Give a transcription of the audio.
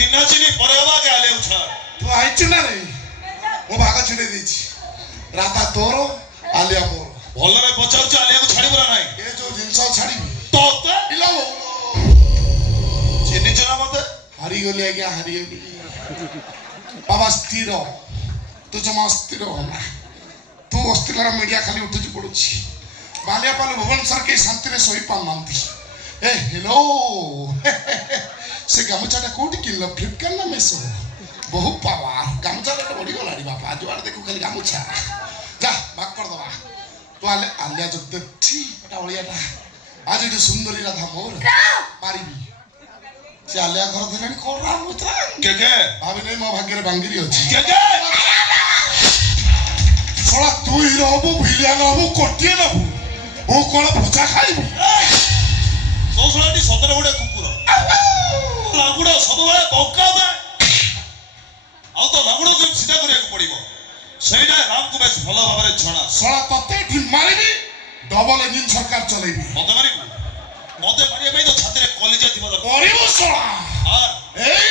ଚିହ୍ନା ଚିନି ପରେ ହବା ଆଗେ ଆଲିଆକୁ ଛାଡ। ତୁ ଆଇଛୁ ନା ରେ ମୁଁ ଭାଗ ଛିଣ୍ଡେଇ ଦେଇଛି। ରାଧା ତୋର ଆଲିଆ ମୋର। ଭଲରେ ପଚାରୁଛି ଆଲିଆକୁ ଛାଡିବୁ ନା ନାଇଁ? ଏ ଯୋଉ ଜିନିଷ ଛାଡ଼ିବି ତତେ ପିଲା ବୋଉ ଚିହ୍ନିଛୁ ନା ମତେ? ହାରିଗଲି ଆଜ୍ଞା ହାରିଗଲି। ବାବା ସ୍ଥିର ତୁ ଜମା ଅସ୍ଥିର ହନା। ତୁ ଅସ୍ଥିର ମିଡ଼ିଆ ଖାଲି ଉଠୁଛି ପଡୁଛି। ବାଲିଆପାଲ ଭୁବନେଶ୍ୱର କେହି ଶାନ୍ତିରେ ଶୋଇପାରୁନାହାନ୍ତି। ଏ ହେଲୋ ସେ ଗାମୁଛାଟା କୋଉଠି କିଣିଲ? ଫ୍ଲିପକାର୍ଟ ନା ମେସୋ? ବହୁ ପାୱାର ଗାମୁଛା ରେଟ୍ ବଢିଗଲାଣି ବାପା। ଯୁଆଡେ ଦେଖୁ ଖାଲି ଗାମୁଛା। ଯା ଭାଗ କରିଦବା। ତୁ ଆଲିଆ ଯଦି ଏଟା ଅଳିଆଟା ଆଜି ଏଠି ସୁନ୍ଦରୀ ରାଧା ମୋର ମାରିବି। ସେ ଆଲିଆ ଘର ଦେଲାଣି କୋରା ମୁତ୍ରା କେକେ ଭାବି ନେଇ ମୋ ଭାଗ୍ୟରେ ବାଙ୍ଗିରି ଅଛି। କେକେ ଶଳା ତୁ ହିରୋ ହବୁ ଭିଲିଆନ ହବୁ କୋଟିଏ ନବୁ ମୁଁ କଣ ଭଜା ଖାଇବି? ତୋ ଶଳାଟି ସତରେ ଗୋଟେ କୁକୁର। ଲାଗୁଡ ସବୁବେଳେ ବଙ୍କା ଥାଏ। ଆଉ ତ ଲାଗୁଡ କେମିତି ସିଧା କରିବାକୁ ପଡିବ ସେଇଟା ରାମକୁ ବେଶ ଭଲ ଭାବରେ ଜଣା। ଶଳା ତତେ ଏଠି ମାରିବି ଡବଲ ଇଞ୍ଜିନ ସରକାର ଚଲେଇବି। ମତେ ମାରିବୁ? ମତେ ମାରିବା ପାଇଁ ତ ଛାତିରେ କଲିଜା ଥିବା ଦରକାର। କରିବୁ ଶଳା আর এই